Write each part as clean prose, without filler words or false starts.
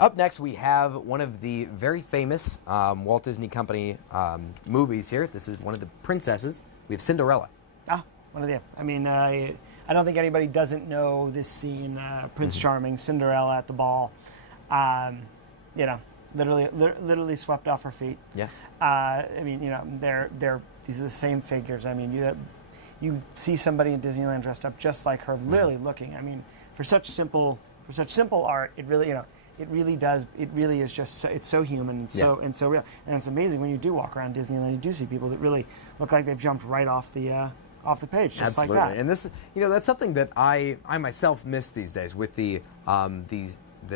Up next, we have one of the very famous Walt Disney Company movies here. This is one of the princesses. We have Cinderella. Ah, one of them. I mean, I don't think anybody doesn't know this scene. Prince Charming, Cinderella at the ball. You know, literally swept off her feet. Yes. I mean, you know, these are the same figures. I mean, you see somebody in Disneyland dressed up just like her, literally looking. I mean, for such simple art, it really, you know, it really is just it's so human and so real. And it's amazing when you do walk around Disneyland, you do see people that really look like they've jumped right off the page, just Absolutely. like that. And this, you know, that's something that I myself miss these days with the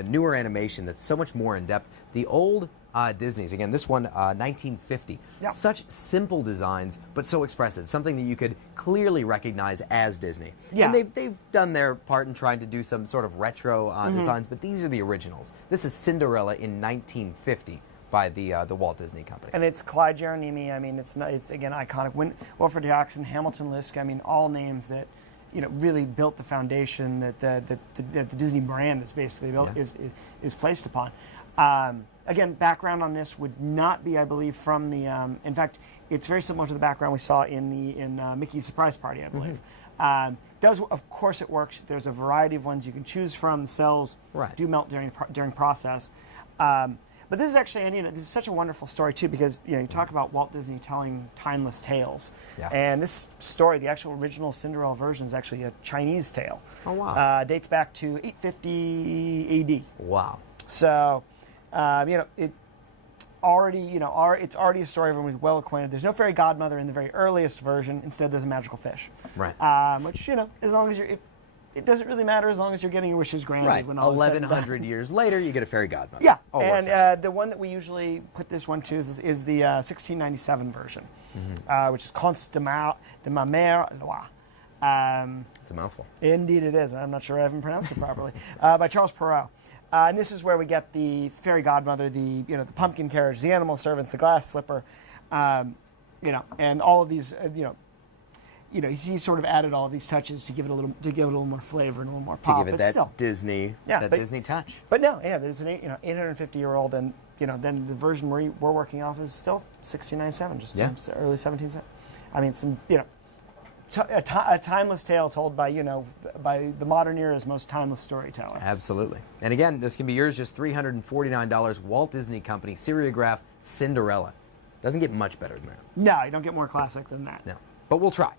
newer animation that's so much more in depth. The old Disney's, again, this one, 1950. Yeah. Such simple designs, but so expressive. Something that you could clearly recognize as Disney. Yeah. And they've done their part in trying to do some sort of retro designs, but these are the originals. This is Cinderella in 1950 by the Walt Disney Company. And it's Clyde Geronimi. I mean, it's again iconic. Wilfred Jackson, Hamilton Lisk. I mean, all names that, you know, really built the foundation that the Disney brand is basically built is placed upon. Again, background on this would not be, I believe, from the. In fact, it's very similar to the background we saw in Mickey's Surprise Party, I believe. Of course, it works. There's a variety of ones you can choose from. The cells do melt during process. But this is actually, and you know, this is such a wonderful story too, because you know, you talk about Walt Disney telling timeless tales, and this story, the actual original Cinderella version, is actually a Chinese tale. Oh wow! Dates back to 850 A.D. Wow! So, you know, it's already a story everyone's well acquainted. There's no fairy godmother in the very earliest version. Instead, there's a magical fish. Right. Which, you know, as long as it doesn't really matter as long as you're getting your wishes granted. Right. When all 1,100 years later, you get a fairy godmother. Yeah. And the one that we usually put this one to is the 1697 version, which is Contes de ma Mère Loire. It's a mouthful. Indeed it is. I'm not sure I haven't pronounced it properly. By Charles Perrault. And this is where we get the fairy godmother, the pumpkin carriage, the animal servants, the glass slipper, you know, and all of these, he sort of added all of these touches to give it a little more flavor and a little more pop. To give it that Disney, Disney touch. But no, yeah, there's an 850-year-old, and then the version we're working off is still 1697, just from early 17th century. I mean, a timeless tale told by the modern era's most timeless storyteller. Absolutely. And again, this can be yours, just $349. Walt Disney Company, Serigraph, Cinderella. Doesn't get much better than that. No, you don't get more classic than that. No, but we'll try.